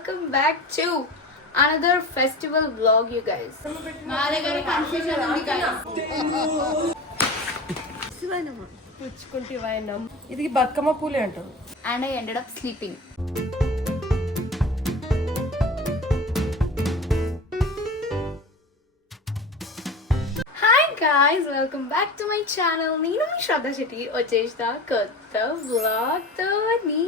welcome back to another festival vlog, you guys. ఇది బతుకమ్మ పూలే అంటారు. And I ended up sleeping. Hi guys, welcome back to my channel. నేను మీ శ్రద్ధ శెట్టి వచ్చేసిన కొత్త vlog తోని.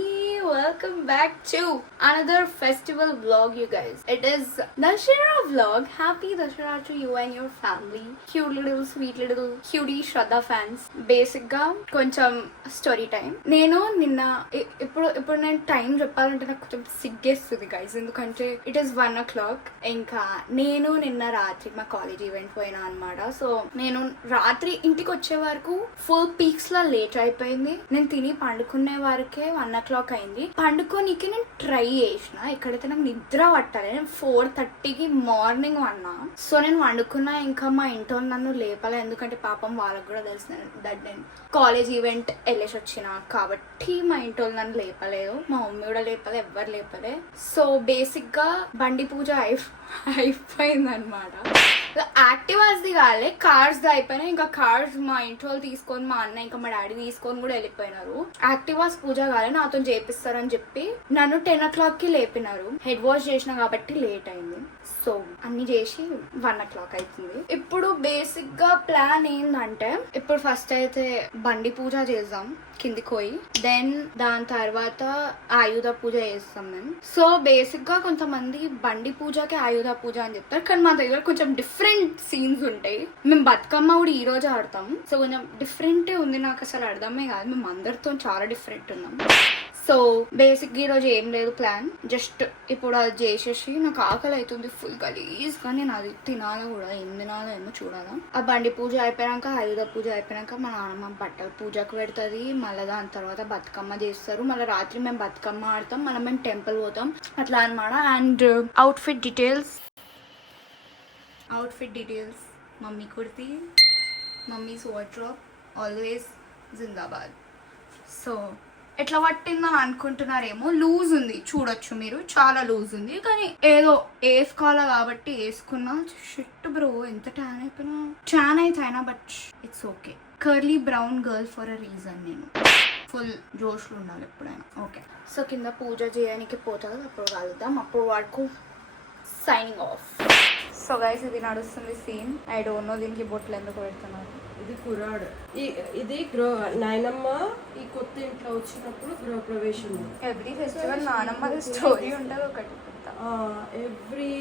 Welcome back to another festival vlog, you guys. It is Dashera vlog. Happy Dashera to you and your family. Cute little sweet little cutie Shraddha fans. Basic గా కొంచెం story time. నేను నిన్న ఇప్పుడు నేను టైం చెప్పాలంటే నాకు కొంచెం సిగ్గేస్తుంది గైస్, ఎందుకంటే ఇట్ ఈస్ 1 o'clock. ఇంకా నేను నిన్న రాత్రి మా కాలేజ్ ఈవెంట్ పోయినా అనమాట. సో నేను రాత్రి ఇంటికి వచ్చే వరకు ఫుల్ పీక్స్ లా లేట్ అయిపోయింది. నేను తిని పండుకునే వరకే 1 o'clock అయింది. పండుకోనికి నేను ట్రై చేసిన, ఎక్కడైతే నాకు నిద్ర పట్టాలి. నేను 4:30కి మార్నింగ్ అన్నా. సో నేను వండుకున్నా, ఇంకా మా ఇంట్లో నన్ను లేపాలి, ఎందుకంటే పాపం వాళ్ళకు కూడా తెలిసిన దట్ నేను కాలేజ్ ఈవెంట్ వెళ్ళేసి వచ్చిన కాబట్టి మా ఇంట్లో నన్ను లేపలేదు, మా మమ్మీ కూడా లేపలే, ఎవ్వరు లేపలే. సో బేసిక్ గా బండి పూజ అయిపోయింది అనమాట. యాక్టివాస్ది కాలే, కార్స్ ది అయిపోయినాయి. ఇంకా కార్స్ మా ఇంట్లో తీసుకొని, మా అన్న ఇంకా మా డాడీ తీసుకొని కూడా వెళ్ళిపోయినారు. యాక్టివాస్ పూజ కాలే, నాతో చేపిస్తారని చెప్పి నన్ను 10 o'clockకి లేపినారు. హెడ్ వాష్ చేసిన కాబట్టి లేట్ అయింది. సో అన్ని చేసి 1 o'clock అవుతుంది. ఇప్పుడు బేసిక్ గా ప్లాన్ ఏంటంటే, ఇప్పుడు ఫస్ట్ అయితే బండి పూజ చేద్దాం కిందికి పోయి, దెన్ దాని తర్వాత ఆయుధ పూజ చేస్తాం మేము. సో బేసిక్ గా కొంతమంది బండి పూజకి ఆయుధ పూజ అని చెప్తారు, కానీ మా దగ్గర కొంచెం డిఫరెంట్ సీన్స్ ఉంటాయి. మేము బతుకమ్మ కూడా ఈ రోజు ఆడతాం. సో కొంచెం డిఫరెంట్ ఉంది, నాకు అసలు అర్థమే కాదు. మేము అందరితో చాలా డిఫరెంట్ ఉన్నాం. సో బేసిక్ ఈ రోజు ఏం లేదు ప్లాన్, జస్ట్ ఇప్పుడు అది చేసేసి నాకు ఆకలి అవుతుంది ఫుల్ గలీజ్ గా. నేను అది తినాలో కూడా, ఏం తినాలో ఏమో చూడాలా. ఆ బండి పూజ అయిపోయాక, ఆయుధ పూజ అయిపోయాక మా నాన్నమ్మ బట్టల పూజకు పెడుతుంది. మళ్ళీ దాని తర్వాత బతుకమ్మ చేస్తారు. మళ్ళీ రాత్రి మేము బతుకమ్మ ఆడతాం, మళ్ళీ మేము టెంపుల్ పోతాం, అట్లా అనమాట. And outfit details mummy kurti, mummies wardrobe always Zindabad. So ఎట్లా పట్టిందని అనుకుంటున్నారేమో, లూజ్ ఉంది చూడొచ్చు మీరు, చాలా లూజ్ ఉంది. కానీ ఏదో వేసుకోవాలా కాబట్టి వేసుకున్నా. షిట్ బ్రో, ఎంత ట్యాన్ అయినా but it's okay. Curly brown girl for a reason. నేను ఫుల్ జోష్లు ఉండాలి ఎప్పుడైనా. ఓకే, సో కింద పూజ చేయడానికి పోతుంది, అప్పుడు కలుద్దాం. అప్పుడు వరకు సైనింగ్ ఆఫ్. సో గైస్, ఇది నడుస్తుంది సీన్. ఐ డోంట్ నో దీనికి బొట్లు ఎందుకు పెడుతున్నారు. ఇది కురాడు. ఇది నాయనమ్మ ఈ కొత్త ఇంట్లో వచ్చినప్పుడు గృహ ప్రవేశం. ఎవ్రీ ఫెస్టివల్ నానమ్మది స్టోరీ ఉంటుంది ఒకటి. ఎవ్రీ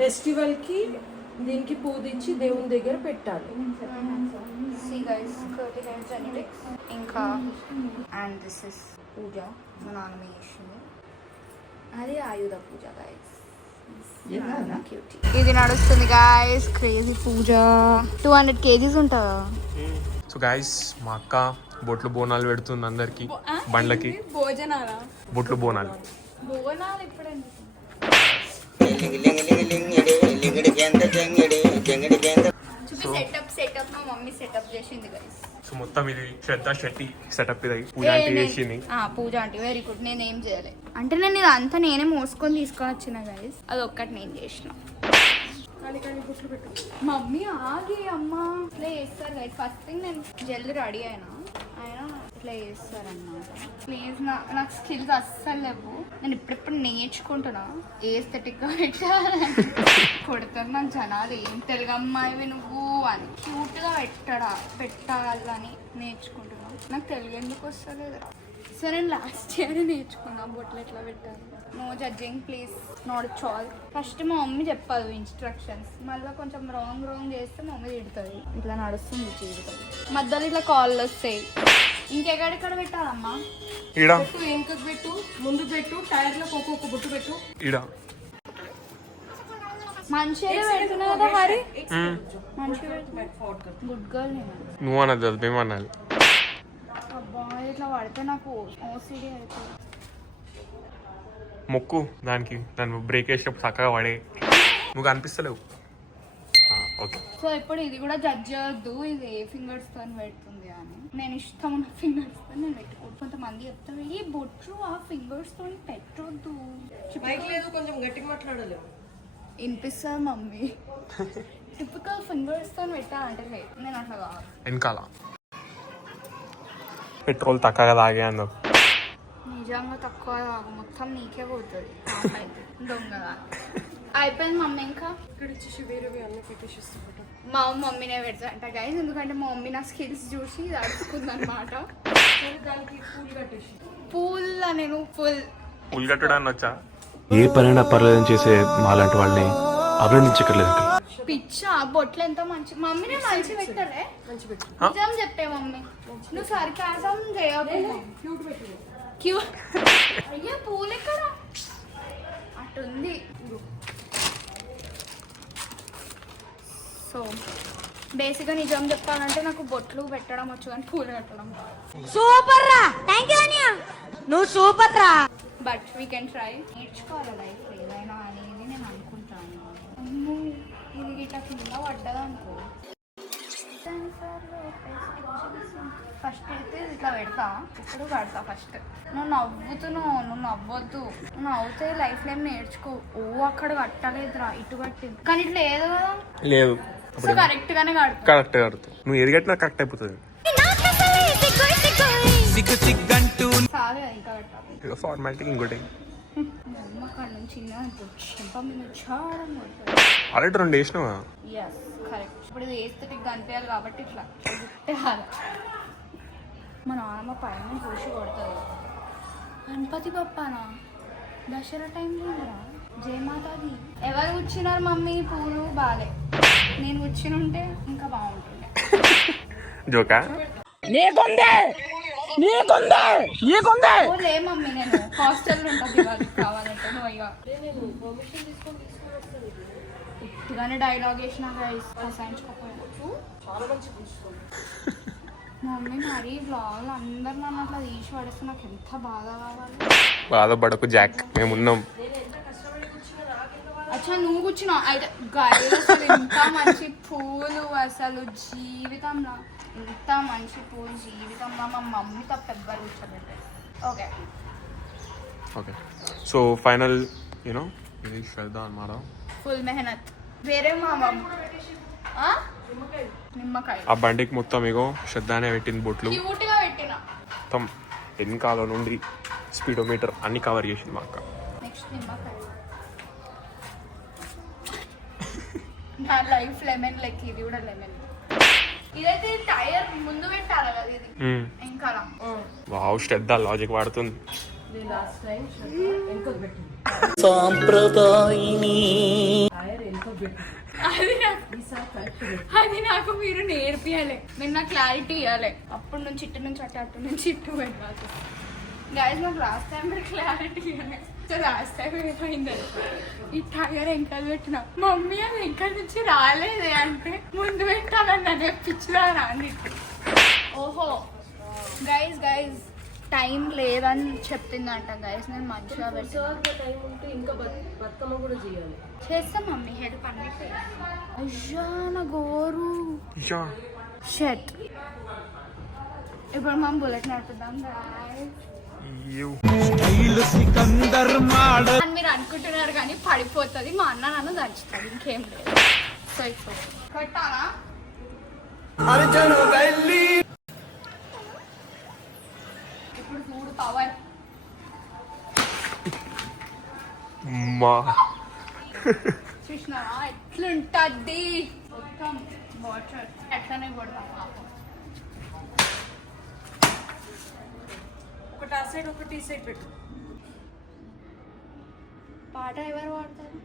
ఫెస్టివల్ కి దీనికి పూజించి దేవుని దగ్గర పెట్టాలి. ఇంకా అండ్ దిస్ ఇస్ పూజ మా నాన్నమ్మ చేసింది, అది ఆయుధ పూజ గైస్. ఇది నడుస్తుంది గాయస్, క్రేజీ పూజ. 200 kgs ఉంటుందా? సో గాయస్, మా అక్క బొట్లు బోనాలు పెడుతుంది అందరికి, బండ్లకి భోజనాలా, బొట్లు బోనాలు. ఇప్పుడే సెటప్ మా మమ్మీ సెటప్ చేసింది గైస్. సో మొత్తం ఇది శ్రద్ధ శెట్టి సెటప్. ఇది పూజ అంటే చేసింది. పూజ అంటే వెరీ గుడ్. నేనేం చేయలే అంటే, నేను ఇది అంతా నేనే మోసుకొని తీసుకొని వచ్చిన గైస్. అది ఒక్కటి నేను చేసిన. మమ్మీ ఆగి అమ్మ ఇట్లా చేస్తారు గైస్. ఫస్ట్ థింగ్ నేను జల్దీ రెడీ అయినా, అయినా ఇట్లా చేస్తారన్నమాట. ప్లీజ్ నాకు స్కిల్స్ అస్సలు లేవు. నేను ఇప్పుడెప్పుడు నేర్చుకుంటున్నా ఏస్థెటిక్ గా కొడుతున్నాను జనాలు, ఏం తెలుగు అమ్మాయివి నువ్వు అని. క్యూట్ గా పెట్టాలని నేర్చుకుంటున్నా. నాకు తెలుగు ఎందుకు వస్తలేదు. సో నేను లాస్ట్ ఇయర్ నేర్చుకున్నా బొట్లు ఎట్లా పెట్టాలి. No judging please, not chaal. First మా మమ్మీ చెప్పదు ఇన్స్ట్రక్షన్స్, మళ్ళీ కొంచెం రాంగ్ చేస్తే మా మమ్మీ తిడుతుంది. ఇట్లా నడుస్తుంది జీవితం. మధ్యలో ఇట్లా కాళ్ళు వస్తాయి. ఇంకెక్కడెక్కడ పెట్టాలమ్మా? పెట్టు, వెనుకకు పెట్టు, ముందు పెట్టు, టైర్ లో ఒక్కొక్క బొట్టు పెట్టు. మంచిగా పెడుతున్నా కదా మరి. మంచిగా గుడ్ గర్ల్. నువ్వు అన్నది మేము అనాలి. అబ్బా, ఇట్లా పడితే నాకు ఓసిడి అవుతుంది. మొక్కు దానికి, దాన్ని బ్రేక్ వేసినప్పుడు చక్కగా పడే. నువ్వు కనిపిస్తలేవు. ఓకే. సో ఇప్పుడు ఇది కూడా జడ్జ్ చేయొద్దు, ఇది ఏ ఫింగర్స్ తో పెడుతుంది అని. నేను ఇష్టం ఉన్న ఫింగర్స్ తో నేను పెట్టుకోను. కొంతమంది చెప్తారు ఈ బొట్లు ఆ ఫింగర్స్ తో పెట్టొద్దు. మైక్ లేదు, కొంచెం గట్టిగా మాట్లాడాలి. వినిపిస్తుంది మమ్మీ. టిపికల్ ఫింగర్స్ తో పెట్టాలంటే లేదు, నేను అట్లా కావాలి. వెనకాల పెట్రోల్ తక్కువగా తాగే అన్నావు. నిజంగా తక్కువ తాగు, మొత్తం నీకే పోతుంది. దొంగగా అయిపోయింది మమ్మీ. ఇంకా ఇక్కడ వచ్చేసి వేరేవి అన్నీ పెట్టేసిస్తుంటాం. మా మమ్మీనే పెడతాంట గైస్, ఎందుకంటే మా మమ్మీ నా స్కిల్స్ చూసి అడుచుకుందనమాట. దానికి పూలు కట్టేసి పూల్ నేను ఫుల్ పూలు కట్టడానికి వచ్చా. ఏ పనైనా పర్లేదని చేసే మాలాంటి వాళ్ళని అభినందించక్కర్లేదు అంకుల్. పిచ్చా బొట్లు ఎంత మంచి మమ్మీనే మంచి పెట్టలే. మంచి పెట్టి నిజం చెప్పే మమ్మీ, నువ్వు సర్కాజం చేయవు. క్యూట్ పెట్టి క్యూట్ అయ్యా పూలు ఎక్కడ అటుంది. సో బేసిక్గా నిజం చెప్పాలంటే నాకు బొట్లు పెట్టడం వచ్చు కానీ పూలు కట్టడం. సూపర్ రా, థాంక్యూ అనియా, నువ్వు సూపర్ రా. But we can try. నేర్చుకోవాలి లైఫ్ ఏదైనా అనేది నేను అనుకుంటాను. అమ్మో ఇది గిట్లా కింద పడ్డదనుకో. ఫస్ట్ అయితే ఇట్లా పెడతా, ఇప్పుడు పడతా. ఫస్ట్ నువ్వు నవ్వుతున్నావు, నువ్వు నవ్వొద్దు. నువ్వు నవ్వుతే లైఫ్లో ఏం నేర్చుకో. ఓ అక్కడ కట్టలేదురా, ఇటు కట్టింది కానీ ఇట్లా లేదు కదా. లేదు, సో కరెక్ట్ గానే కడుతుంది. కరెక్ట్ కడుతుంది. నువ్వు ఏది కట్టినా కరెక్ట్ అయిపోతుంది. చాలు కదా, ఇంకా కట్టాలి. ఇక ఫార్మాలిటీ ఇంకోటి. అమ్మ అక్కడ నుంచి చెంప మీద చారం కొడుతుంది. ఆల్రెడీ 2 వేసినావా? Yes correct. ఇప్పుడు ఇది ఏస్థెటిక్ కనిపించాలి కాబట్టి ఇట్లా గుట్టేయాలి. మా నాన్నమ్మ పైన చూసి కొడుతుంది. గణపతి బప్పానా దసరా టైంలో జయమాతాది. ఎవరు కూర్చున్నారు మమ్మీ? పూలు బాలే, నేను కూర్చుని ఉంటే ఇంకా బాగుంటుండే. జోకా లే మమ్మీ, నేను హాస్టల్లో ఉంటుంది వాళ్ళకి కావాలంటే. నువ్వు ఇక నేను పర్మిషన్ తీసుకొని వస్తాను. ఇట్టుగానే డైలాగ్ వేసిన గైస్ రసాయించుకోకపోయినా చాలా మంచి చూసుకోండి. మమ్మీ మరీ బ్లాగ్ అందరు నన్ను అట్లా తీసి పడేస్తే నాకు ఎంత బాధ కావాలి. బాధపడకు జాక్, మేము ఉన్నాం. అచ్చా నువ్వు కూర్చున్నావు అయితే గైస్. అసలు ఇంత మంచి పూలు అసలు జీవితంలో, ఇంత మంచి పూలు జీవితంలో మా మమ్మీ తప్ప ఎవ్వరు కూర్చోబెట్టారు. Okay okay, so final you know ఇది శ్రద్ధ అన్నమాట. ఫుల్ మెహనత్. వేరే మా మమ్మీ నిమ్మకాయ ఆ బండికి మొత్తం ఇగో శ్రద్ధనే పెట్టింది బొట్లు. క్యూట్ గా పెట్టిన. మొత్తం వెనకాల నుండి స్పీడోమీటర్ అన్ని కవర్ చేసింది మా అక్క. నెక్స్ట్ నిమ్మకాయ. నా లైఫ్ లెమన్ లెక్క, ఇది కూడా లెమన్. ఇదైతే టైర్ ముందు పెట్టాలి కదా ఇది ఇంకా. వావ్, శ్రద్ధ లాజిక్ వాడుతుంది. నేను లాస్ట్ టైం వెనుకకు పెట్టింది. టైర్ వెనుకకు పెట్టింది. అది నాకు మీరు నేర్పియాలి, మీరు నాకు క్లారిటీ ఇవ్వాలి. అప్పటి నుంచి ఇటు నుంచి అటు నుంచి ఇటు పెట్టాలి. గైస్ నాకు లాస్ట్ టైం మీరు క్లారిటీ ఇవ్వాలి. సో లాస్ట్ టైం ఏమైంది, ఈ టైర్ వెంకలు పెట్టిన మమ్మీ అది వెంకల నుంచి రాలేదే అంటే ముందు పెట్టాలని అనే పిచ్చిదా రాని. ఓహో గైస్ గైస్ టైం లేదని చెప్పిందంట గైస్. నేను మంచిగా టైం ఉంటే ఇంకా బతుకమ్మ కూడా చేయాలి. చేస్తాం మమ్మీ, హెల్ప్ అన్నిటి. అయ్యా నా గోరు యా షట్. ఇప్పుడు మనం బుల్లెట్ నడుపుదాం అని మీరు అనుకుంటున్నారు కానీ పడిపోతుంది. మా అన్న నన్ను దంచుతాడు, ఇంకేం లేదు. సో ఇప్పుడు పెట్టాలా? ఇప్పుడు చూడు పవర్. మా చూసినావా ఎట్లుంటది మొత్తం వాటర్. ఎట్లనే కొడతాం పాపం. ఒకటి ఆ సైడ్ ఒకటి ఈ సైడ్ పెట్టు. పాట ఎవరు వాడతారు?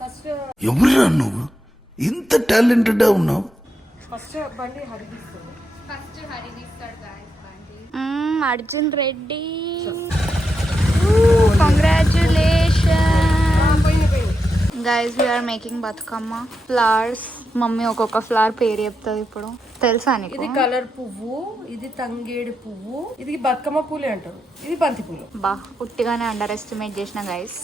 ఫస్ట్ ఎవరురా నువ్వు ఇంత టాలెంటెడ్ ఉన్నావు? ఫస్ట్ బండి హరిగిస్తుంది. ఫస్ట్ హరి తీస్తాడు గాయస్ బండి. Arjun Reddy congratulation guys we are making Bathukamma flowers. Mummy ఒక్కొక్క ఫ్లవర్ పేరు చెప్తుంది ఇప్పుడు. తెలుసా నీకు? ఇది కలర్ పువ్వు, ఇది తంగేడు పువ్వు, ఇది బతుకమ్మ పూలే అంటారు, ఇది బంతి పూలు. బా ఉట్టిగానే అండర్ ఎస్టిమేట్ చేసిన గైస్.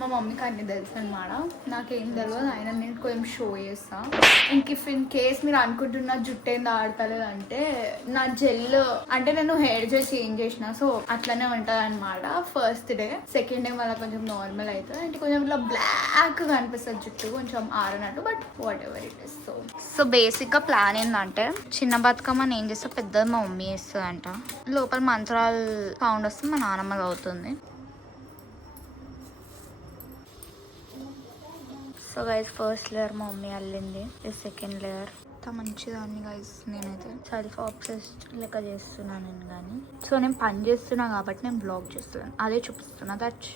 మా మమ్మీకి అన్ని తెలుసు అనమాట, నాకేం తెలియదు. ఆయన నేను కొంచెం షో చేస్తా. ఇఫ్ ఇన్ కేస్ మీరు అనుకుంటున్న జుట్టు ఏంది ఆడతలేదు అంటే నా జెల్ అంటే నేను హెయిర్ జెల్ చేంజ్ చేసిన, సో అట్లనే ఉంటుంది అనమాట. ఫస్ట్ డే సెకండ్ డే మళ్ళీ కొంచెం నార్మల్ అవుతుంది, అంటే కొంచెం ఇట్లా బ్లాక్ గా అనిపిస్తుంది జుట్టు, కొంచెం ఆరనట్టు. But whatever it is. So basic గా ప్లాన్ ఏంటంటే చిన్న బతుకమ్మ నేను చేస్తే పెద్దది మా మమ్మీ చేస్తుంది అంట. లోపల మంత్రాలు సౌండ్ వస్తే మా నాన్నమ్మ అవుతుంది. సో గైస్ ఫస్ట్ లేయర్ మా మమ్మీ అల్లింది, సెకండ్ లేయర్ మంచిదాన్ని గైస్. నేనైతే సెల్ఫ్ ఆబ్సెస్డ్ లెక్క చేస్తున్నాను నేను, కానీ సో నేను పని చేస్తున్నా కాబట్టి నేను బ్లాగ్ చేస్తున్నాను, అదే చూపిస్తున్నా. దట్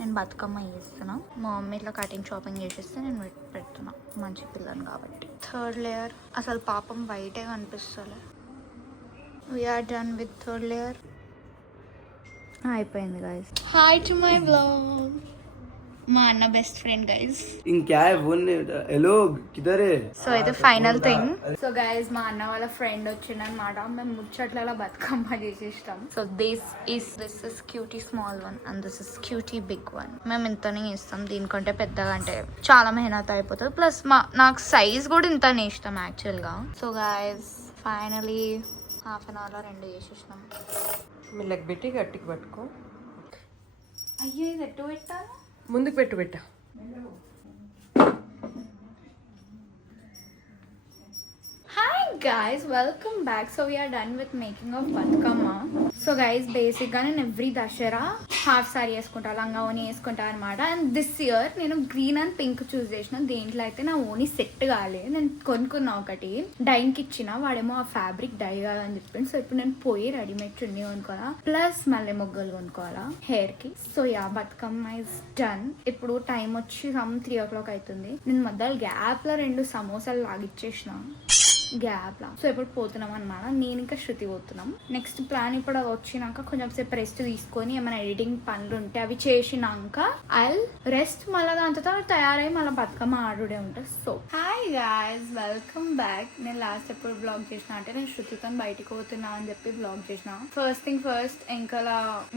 నేను బతుకమ్మ చేస్తున్నా. మా మమ్మీ ఇట్లా కటింగ్ షాపింగ్ చేసేస్తే నేను పెడుతున్నా, మంచి పిల్లని కాబట్టి. థర్డ్ లేయర్ అసలు పాపం వైటే కనిపిస్తలే. We're done with third layer. అయిపోయింది guys. Hi to my blog. మా అన్న బెస్ట్ ఫ్రెండ్ గైస్. क्या है वो हेलो किधर है? సో ఇది ఫైనల్ థింగ్. సో గైస్ మా అన్న వాళ్ళ ఫ్రెండ్ వచ్చిందనమాట. మేము ముచ్చట్లలో బతుకమ్మ చేసేస్తాం. So this is cutie small one and this is cutie big one. మేము ఇంతనే ఇస్తాం, దీనికంటే పెద్దగా అంటే చాలా మెహనత్ అయిపోతుంది. ప్లస్ నాకు సైజ్ కూడా ఇంతనే ఇష్టం యాక్చువల్ గా. So guys finally half an hour లో రెండు చేసేసినాం. మీ లెగ్ పెట్టి గట్టికి పట్టుకో. అయ్యో ఇది ఎట్టు పెట్టాను? ముందుకు పెట్టు. Hi guys, welcome back. So we are done with making of Batkama. So guys, basic గా నేను ఎవ్రీ దసరా హాఫ్ సారీ వేసుకుంటా, లంగా ఓని వేసుకుంటా అనమాట. అండ్ దిస్ ఇయర్ నేను గ్రీన్ అండ్ పింక్ చూస్ చేసిన. దేంట్లో అయితే నా ఓని సెట్ కాలేదు. నేను కొనుక్కున్నా ఒకటి, డైన్కి ఇచ్చిన, వాడేమో ఆ ఫ్యాబ్రిక్ డై కాదని చెప్పింది. సో ఇప్పుడు నేను పోయి రెడీమేడ్ చున్నీ కొనుక్కోవాలా, ప్లస్ మళ్ళీ మొగ్గలు కొనుక్కోవాలా హెయిర్ కి. So yeah Bathukamma is done. ఇప్పుడు టైం వచ్చి 3 o'clock అవుతుంది. నేను మధ్యలో గ్యాప్ లో 2 సమోసాలు లాగిచ్చేసిన గ్యాప్ లా. సో ఇప్పుడు పోతున్నాం అనమాట. నేను ఇంకా శృతి పోతున్నాం. నెక్స్ట్ ప్లాన్ ఇప్పుడు వచ్చినాక కొంచెం సేపు రెస్ట్ తీసుకొని ఏమైనా ఎడిటింగ్ పనులు ఉంటే అవి చేసినాక ఐ రెస్ట్, మళ్ళీ దాంతో తయారై మళ్ళీ బతుకమ్మ ఆడుడే ఉంటుంది. So hi guys, welcome back. నేను లాస్ట్ ఎప్పుడు బ్లాగ్ చేసిన అంటే నేను శృతితో బయటకు పోతున్నా అని చెప్పి బ్లాగ్ చేసిన. ఫస్ట్ థింగ్ ఫస్ట్, ఇంకా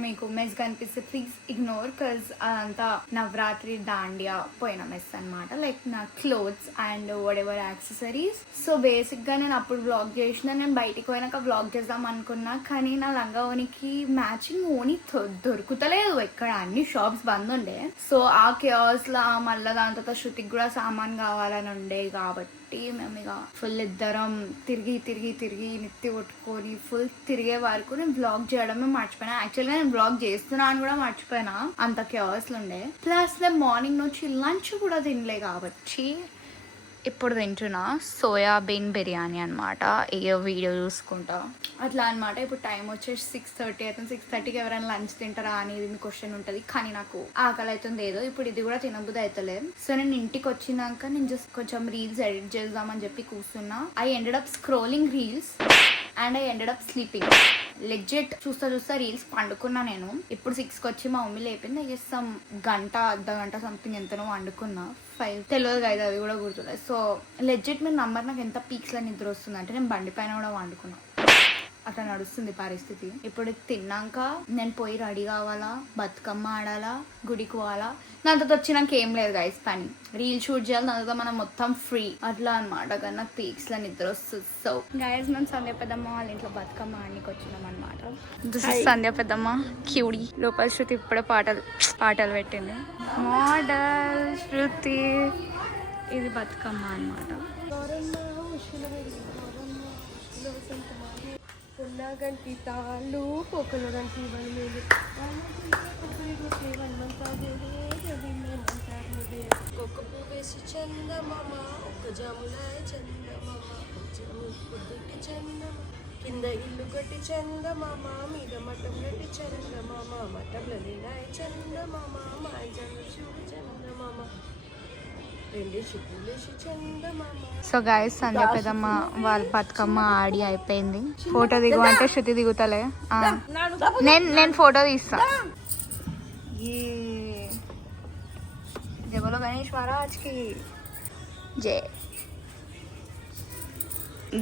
మీకు మెస్ కనిపిస్తే ప్లీజ్ ఇగ్నోర్, బికాజ్ అదంతా నవరాత్రి దాండియా పోయిన మెస్ అనమాట. లైక్ నా clothes and what ever accessories. So basic గా నేను అప్పుడు వ్లాగ్ చేసిన, నేను బయటికి పోయినాక వ్లాగ్ చేద్దాం అనుకున్నా, కానీ నా లంగా ఓనికి మ్యాచింగ్ ఓని దొరుకుతలేదు ఎక్కడ, అన్ని షాప్స్ బంద్ ఉండే. సో ఆ కేయాస్ లా మళ్ళీ దాంతో శృతికి కూడా సామాన్ కావాలని ఉండే కాబట్టి మేము ఇక ఫుల్ ఇద్దరం తిరిగి నెత్తి కొట్టుకొని ఫుల్ తిరిగే వరకు నేను వ్లాగ్ చేయడమే మర్చిపోయినా. యాక్చువల్గా నేను వ్లాగ్ చేస్తున్నా అని కూడా మర్చిపోయినా, అంత కేయాస్లు ఉండే. ప్లస్ నేను మార్నింగ్ నుంచి లంచ్ కూడా తినలే కాబట్టి ఇప్పుడు తింటున్నా సోయాబీన్ బిర్యానీ అనమాట. ఏ వీడియో చూసుకుంటా అట్లా అనమాట. ఇప్పుడు టైం వచ్చేసి 6:30 అవుతుంది. 6:30కి ఎవరైనా లంచ్ తింటారా అనేది క్వశ్చన్ ఉంటుంది, కానీ నాకు ఆకలి అవుతుంది ఏదో. ఇప్పుడు ఇది కూడా తినబుద్ధి అవుతలేదు. సో నేను ఇంటికి వచ్చినాక నేను జస్ట్ కొంచెం రీల్స్ ఎడిట్ చేద్దామని చెప్పి కూర్చున్నా. I ended up scrolling reels and I ended up sleeping. లెగ్జెట్ చూస్తా రీల్స్ పండుకున్నా నేను. ఇప్పుడు 6కి వచ్చి మా మమ్మీ లేపింది. ఐ గెస్ సమ్ అర్ధ గంట సంథింగ్ ఎంతనో వండుకున్నా. 5 తెలియదు కదా, అది కూడా గుర్తులేదు. సో లెగ్జెట్ మీరు నంబర్ నాకు ఎంత పీక్స్లో నిద్ర వస్తుంది అంటే నేను బండి పైన కూడా వండుకున్నా. అట్లా నడుస్తుంది పరిస్థితి. ఇప్పుడు తిన్నాక నేను పోయి రెడీ కావాలా, బతుకమ్మ ఆడాలా, గుడికి పోవాలా. దాంతో వచ్చినాక ఏం లేదు గైస్ పని. రీల్ షూట్ చేయాలి, దాంతో మనం మొత్తం ఫ్రీ అట్లా అనమాట. కానీ నాకు పీక్స్లో నిద్ర వస్తుంది. సో గైస్ మనం సంధ్య పెద్దమ్మ వాళ్ళ ఇంట్లో బతుకమ్మ ఆడికి వచ్చినాం అనమాట. దిస్ ఇస్ సంధ్య పెద్దమ్మ క్యూడి. లోపల శృతి ఇప్పుడే పాటలు పెట్టింది. మోడల్ శృతి. ఇది బతుకమ్మ అనమాట. గంటి తాళ్ళు పొక్కలు గంటి వల్మేలు ఒక్క పువ్వు వేసి చందమామ, ఒక్క జాములాయ చందమామ, పొద్దుటి చందమామ, కింద ఇల్లు కట్టి చందమామ, మీద మఠం కట్టి చందమామ, మఠంలో లేనాయ చందమామ, మాయజంగ చూడు చందమామ. సో గైస్ సంధ్య పెద్దమ్మ వాళ్ళ బతుకమ్మ ఆడి అయిపోయింది. ఫోటో దిగు అంటే శృతి దిగుతలే. నేను ఫోటో తీస్తా. జగలో గణేష్ స్వరాజ్ కి జై.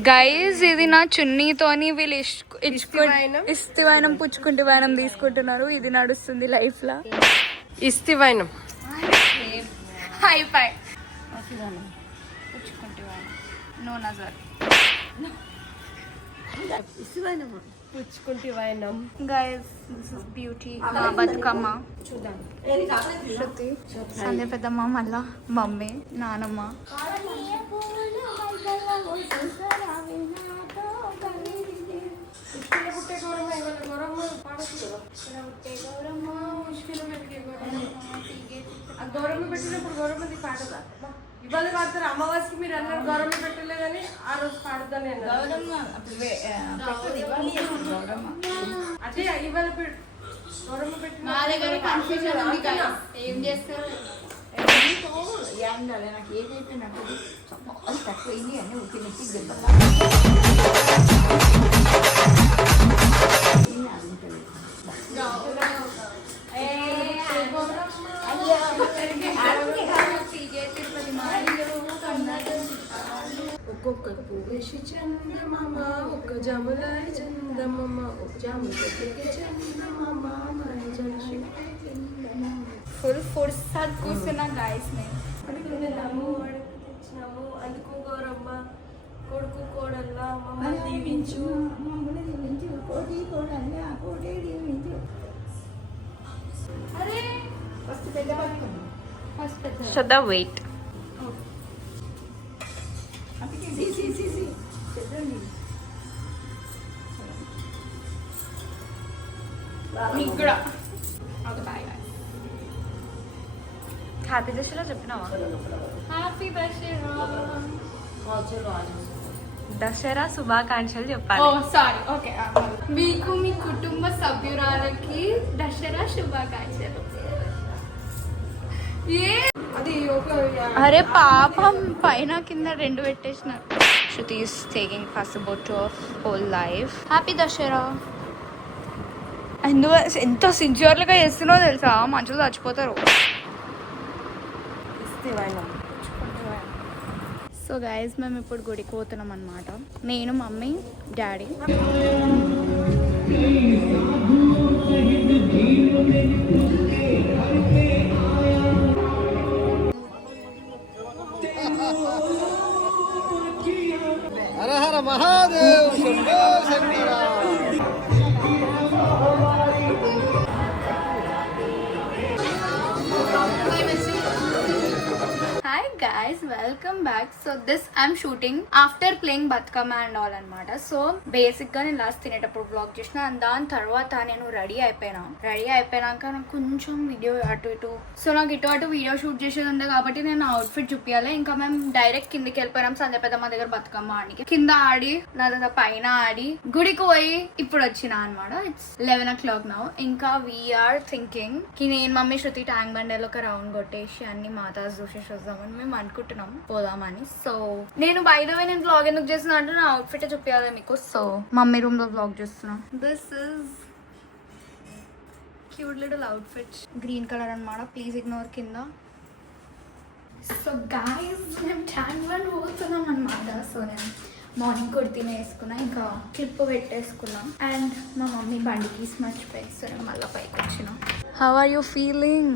గైజ్ ఇది నా చున్నీతోని వీళ్ళు ఇస్తివైనం పుచ్చుకుంటే వైనం తీసుకుంటున్నారు. ఇది నడుస్తుంది లైఫ్ లా. ఇస్తివైనం హై ఫై పుచ్చుకుంటే వైనం నో నజర్ పుచ్చుకుంటి వైనం. Guys this is beauty. మా బతుకమ్మ చూద్దాం. శృతి, సంధ్య పెద్దమ్మ, మళ్ళా మమ్మీ, నానమ్మ. గౌరమ్మ పెట్టినప్పుడు గౌరమ్మది పాడదా? ఇబ్బంది పడతారు. అమావాస్యకి మీరు అన్నారు గౌరమ్మ పెట్టలేదని ఆ రోజు పాడుతానే అన్నారు. అదే ఇవాళ గౌరమ్మ పెట్టిన మా దగ్గర కన్ఫ్యూజన్ ఉంది కదా, ఏం చేస్తారు? నాకు ఏదైతే నచ్చదు అది తక్కువైంది అని ఉట్టి నెత్తి దెబ్బ ఒక్కొక్క పువ్వేసి చందమామ, ఒక్క జాములాయ చందమామ, ఒక జాము చెట్టుకి చందమామ, ఫుల్ ఫోర్స్ కూర్చున్నా గైస్ నేను. అడుగుతున్నాము, అడుగు తెచ్చినాము, అందుకు గౌరమ్మ కొడుకు కోడల్లా మమ్మల్ని దీవించు. కోటి కోడల్లా కోటి దీవించు. అరే ఫస్ట్ పెద్ద పట్టుకోండి. ఫస్ట్ పెద్ద శ్రద్ధ వెయిట్. చెప్పండి నీకు కూడా ఓకే బాయ్ బాయ్. హ్యాపీ దశలో చెప్పినావా? హ్యాపీ దసరా. దసరా శుభాకాంక్షలు చెప్పాలి. ఓ సారీ ఓకే. మీకు మీ కుటుంబ సభ్యురాలకి దసరా శుభాకాంక్షలు. ఏ అది ఒక అరే పాపం పైన కింద రెండు పెట్టేసినారు. Shruti is taking first photo of whole life. Happy Dasara. ఎంత సిన్సియర్గా చేస్తున్నావు తెలుసా, మనుషులు చచ్చిపోతారు. ఇస్తివైనం. సో గైస్ మేము ఇప్పుడు గుడికి పోతున్నాం అనమాట. నేను, mummy, daddy. Hara Hara Mahadev Shambho Shankara. Hi guys, welcome back. So this I'm shooting after playing Batkama and all అనమాట. సో బేసిక్ గా నేను లాస్ట్ తినేటప్పుడు బ్లాగ్ చేసిన, అండ్ దాని తర్వాత నేను రెడీ అయిపోయినాక నాకు కొంచెం వీడియో అటు ఇటు, సో నాకు ఇటు అటు వీడియో షూట్ చేసేది ఉంది కాబట్టి నేను అవుట్ఫిట్ చూపించాలి. ఇంకా మేము డైరెక్ట్ కిందికి వెళ్ళిపోయినాం సంధ్య పెద్దమ్మ దగ్గర బతుకమ్మ ఆడికి. కింద ఆడి నా దగ్గర పైన ఆడి గుడికి పోయి ఇప్పుడు వచ్చిన అనమాట. It's 11 o'clock now. ఇంకా వీఆర్ థింకింగ్ కి నేను, మమ్మీ, శృతి ట్యాంక్ బండేలో ఒక రౌండ్ కొట్టేసి అన్ని మాతాస్ చూసేసి వద్దామని మేము అనుకుంటున్నాం, పోదామని. సో నేను బై ద వే నేను బ్లాగ్ ఎందుకు చేస్తున్నా అంటే నా అవుట్ఫిట్ చూపించాలి మీకు. సో మమ్మీ రూమ్ లో బ్లాగ్ చేస్తున్నా. This is cute little outfit, green colour అనమాట. ప్లీజ్ ఇగ్నోర్ కింద. సో గాయస్ మేము ట్యాంక్ బండ్ పోతున్నాం అనమాట. సో నేను మార్నింగ్ కుర్తీని వేసుకున్నా, ఇంకా క్లిప్ పెట్టేసుకున్నాం. అండ్ మా మమ్మీ బండికి మర్చిపోయి సో నేను మళ్ళీ పైకి వచ్చిన. How are you feeling?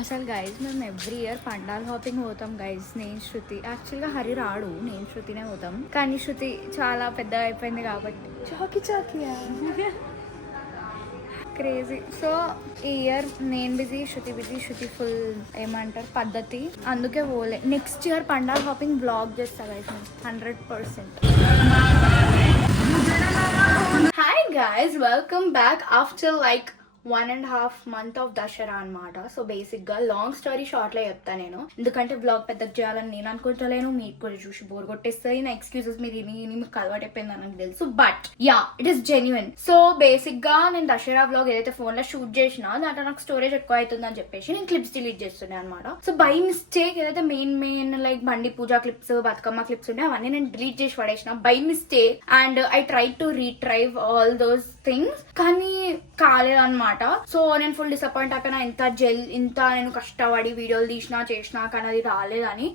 అసలు గైజ్ మేము ఎవ్రీ ఇయర్ పండాల్ హాపింగ్ పోతాం గైజ్. నేను, శృతి, యాక్చువల్గా హరి రాడు, నేను శృతినే పోతాం. కానీ శృతి చాలా పెద్దగా అయిపోయింది కాబట్టి చాకీ క్రేజీ. సో ఈ ఇయర్ నేను బిజీ, శృతి బిజీ. శృతి ఫుల్ ఏమంటారు పద్ధతి, అందుకే పోలే. Next year pandal hopping blog చేస్తా guys 100%. Hi guys, welcome back after like 1.5 month of Dasara అనమాట. సో బేసిక్ గా లాంగ్ స్టోరీ షార్ట్ లో చెప్తా నేను, ఎందుకంటే బ్లాగ్ పెద్దగా చేయాలని నేను అనుకుంటలేను. మీకు కూడా చూసి బోర్ కొట్టేస్తాయి. నా ఎక్స్క్యూజెస్ మీరు మీకు అలవాటు అయిపోయిందని నాకు తెలుసు, but yeah it is genuine. So basic గా నేను దసరా బ్లాగ్ ఏదైతే ఫోన్ లో షూట్ చేసినా దాంట్లో నాకు స్టోరేజ్ ఎక్కువ అవుతుంది అని చెప్పేసి నేను క్లిప్స్ డిలీట్ చేస్తున్నాను అనమాట. సో బై మిస్టేక్ ఏదైతే మెయిన్ లైక్ బండి పూజ క్లిప్స్, బతుకమ్మ క్లిప్స్ ఉండే అవన్నీ నేను డిలీట్ చేసి పడేసిన by mistake. And I try to retrieve all those things, కానీ కాలేదన్నమాట. అనమాట. సో నేను ఫుల్ డిసప్పాయింట్ అయిపోయినా, ఇంత నేను కష్టపడి వీడియోలు తీసినా చేసినా కానీ అది రాలేదని.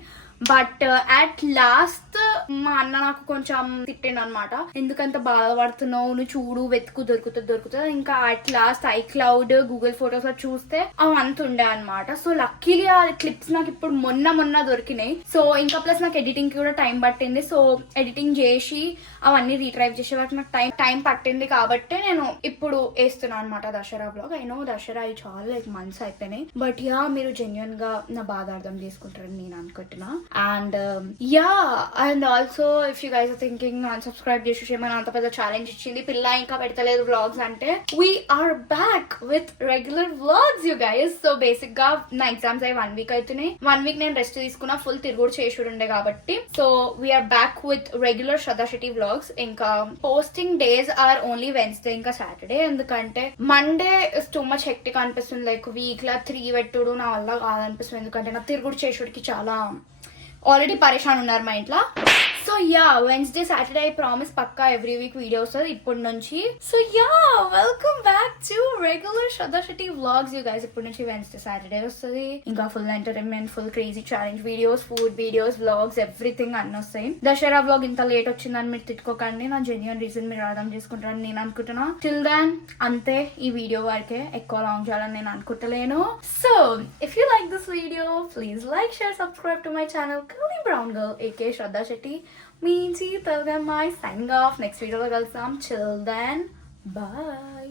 బట్ అట్ లాస్ట్ మా అన్న నాకు కొంచెం తిట్టిండు అనమాట, ఎందుకంత బాధపడుతున్నావు, నువ్వు చూడు వెతుకు దొరుకుతుంది. ఇంకా at last iCloud Google photos లో చూస్తే అవంత ఉండే అనమాట. సో లక్కీలీ ఆ క్లిప్స్ నాకు ఇప్పుడు మొన్న దొరికినాయి. సో ఇంకా ప్లస్ నాకు ఎడిటింగ్ కి కూడా టైం పట్టింది. సో ఎడిటింగ్ చేసి అవన్నీ రీట్రైవ్ చేసే వరకు నాకు టైం పట్టింది కాబట్టి నేను ఇప్పుడు వేస్తున్నాను అనమాట దసరా బ్లాగ్. అయినో దసరా అవి చాలా లైక్ మంత్స్ అయిపోయినాయి, బట్ యా మీరు జెన్యున్ గా నా బాధ అర్థం చేసుకుంటారని నేను అనుకుంటున్నా. And also if you guys are thinking unsubscribe చేసి ఏమైనా అంత పెద్ద ఛాలెంజ్ ఇచ్చింది పిల్ల ఇంకా పెడతలేదు వ్లాగ్స్ అంటే, we are back with regular vlogs you guys. So basic గా నా ఎగ్జామ్స్ అయ్యి 1 వీక్ అవుతున్నాయి. 1 వీక్ నేను రెస్ట్ తీసుకున్నా, ఫుల్ తిరుగుడు చేసుడు ఉండే కాబట్టి. So we're back with regular Shraddha Shetty vlogs. ఇంకా posting days are only Wednesday ఇంకా సాటర్డే, ఎందుకంటే Monday is too much hectic అనిపిస్తుంది. లైక్ వీక్ లా 3 పెట్టుడు నా వల్ల కాదనిపిస్తుంది, ఎందుకంటే నా తిరుగుడు చేసుడికి చాలా ఆల్రెడీ పరేషాన్ ఉన్నారు మా ఇంట్లో. So yeah Wednesday Saturday I promise పక్కా ఎవ్రీ వీక్ వీడియో వస్తుంది ఇప్పటి నుంచి. So yeah welcome back to regular Shraddha Shetty vlogs you guys. ఇప్పటి నుంచి వెన్స్డే సాటర్డే వస్తుంది. ఇంకా full entertainment, full crazy challenge videos, food videos, vlogs, everything అన్ని వస్తాయి. దసరా వ్లాగ్ ఇంత లేట్ వచ్చిందని మీరు తిట్టుకోకండి, నా జెన్యున్ రీజన్ మీరు అర్థం చేసుకుంటారని నేను అనుకుంటున్నా. టిల్ దాన్ అంతే, ఈ వీడియో వరకే, ఎక్కువ లాంగ్ చేయాలని నేను అనుకుంటలేను. So if you like this video please like, share, subscribe to my channel Curly Brown Girl aka Shraddha Shetty. Meansy Telgamai signing off. Next video lo kalusam. Till then, bye.